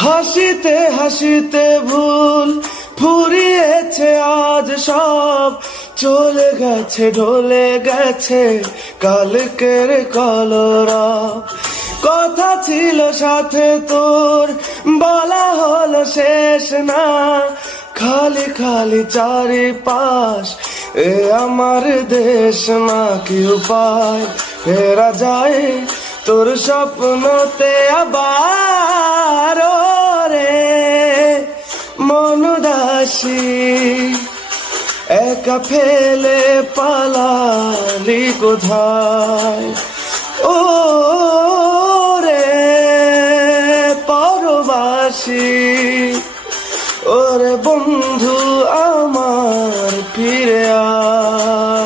হাসিতে হাসিতে ভুল ফুরিয়েছে আজ সব, চলে গেছে ঢলে গেছে কালকের কলরব। কথা ছিল সাথে তোর, বলা হলো শেষ না, খালি খালি চারিপাশ এ আমার দেশ না। কি উপায় ফেরা যায় তোর স্বপ্নতে আবার রে মন উদাসী, একা ফেলে পালালি কোথায় ও রে পরবাসী। ওরে বন্ধু আমার ফিরে আয়।